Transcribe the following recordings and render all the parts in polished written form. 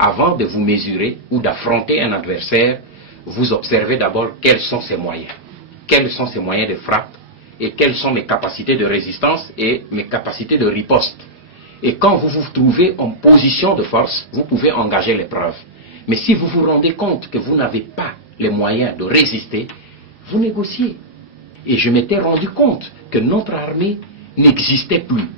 avant de vous mesurer ou d'affronter un adversaire, vous observez d'abord quels sont ses moyens. Quels sont ses moyens de frappe et quelles sont mes capacités de résistance et mes capacités de riposte. Et quand vous vous trouvez en position de force, vous pouvez engager l'épreuve. Mais si vous vous rendez compte que vous n'avez pas les moyens de résister, vous négociez. Et je m'étais rendu compte que notre armée n'existait plus.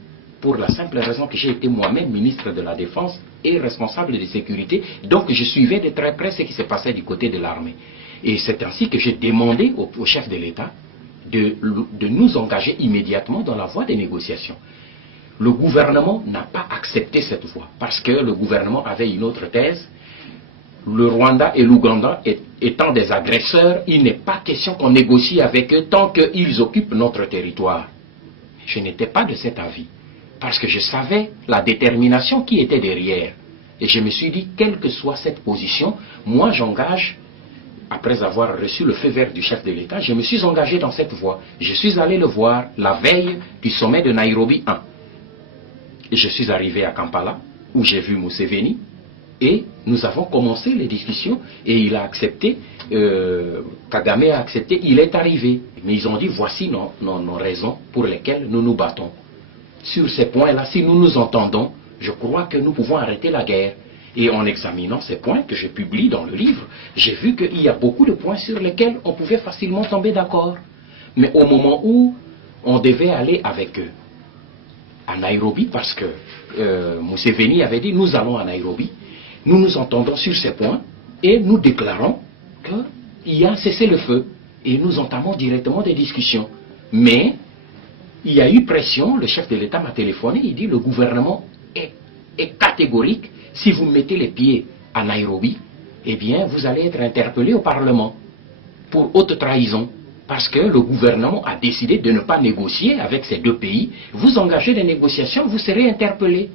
Pour la simple raison que j'ai été moi-même ministre de la Défense et responsable de sécurité. Donc je suivais de très près ce qui se passait du côté de l'armée. Et c'est ainsi que j'ai demandé au chef de l'État de nous engager immédiatement dans la voie des négociations. Le gouvernement n'a pas accepté cette voie parce que le gouvernement avait une autre thèse. Le Rwanda et l'Ouganda étant des agresseurs, il n'est pas question qu'on négocie avec eux tant qu'ils occupent notre territoire. Je n'étais pas de cet avis parce que je savais la détermination qui était derrière. Et je me suis dit, quelle que soit cette position, moi j'engage, après avoir reçu le feu vert du chef de l'État, je me suis engagé dans cette voie. Je suis allé le voir la veille du sommet de Nairobi 1. Et je suis arrivé à Kampala, où j'ai vu Museveni, et nous avons commencé les discussions, et il a accepté, Kagame a accepté, il est arrivé. Mais ils ont dit, voici nos raisons pour lesquelles nous nous battons. Sur ces points-là, si nous nous entendons, je crois que nous pouvons arrêter la guerre. Et en examinant ces points que je publie dans le livre, j'ai vu qu'il y a beaucoup de points sur lesquels on pouvait facilement tomber d'accord. Mais au moment où on devait aller avec eux à Nairobi, parce que Museveni avait dit, nous allons à Nairobi, nous nous entendons sur ces points et nous déclarons qu'il y a un cessez-le-feu. Et nous entamons directement des discussions. Mais il y a eu pression, le chef de l'État m'a téléphoné, il dit le gouvernement est catégorique, si vous mettez les pieds à Nairobi, eh bien vous allez être interpellé au Parlement pour haute trahison. Parce que le gouvernement a décidé de ne pas négocier avec ces deux pays, vous engagez des négociations, vous serez interpellé.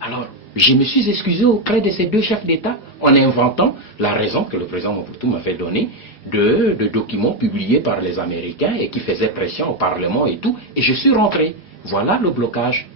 Alors, je me suis excusé auprès de ces deux chefs d'État en inventant la raison que le président Mobutu m'avait donnée de documents publiés par les Américains et qui faisaient pression au Parlement et tout. Et je suis rentré. Voilà le blocage.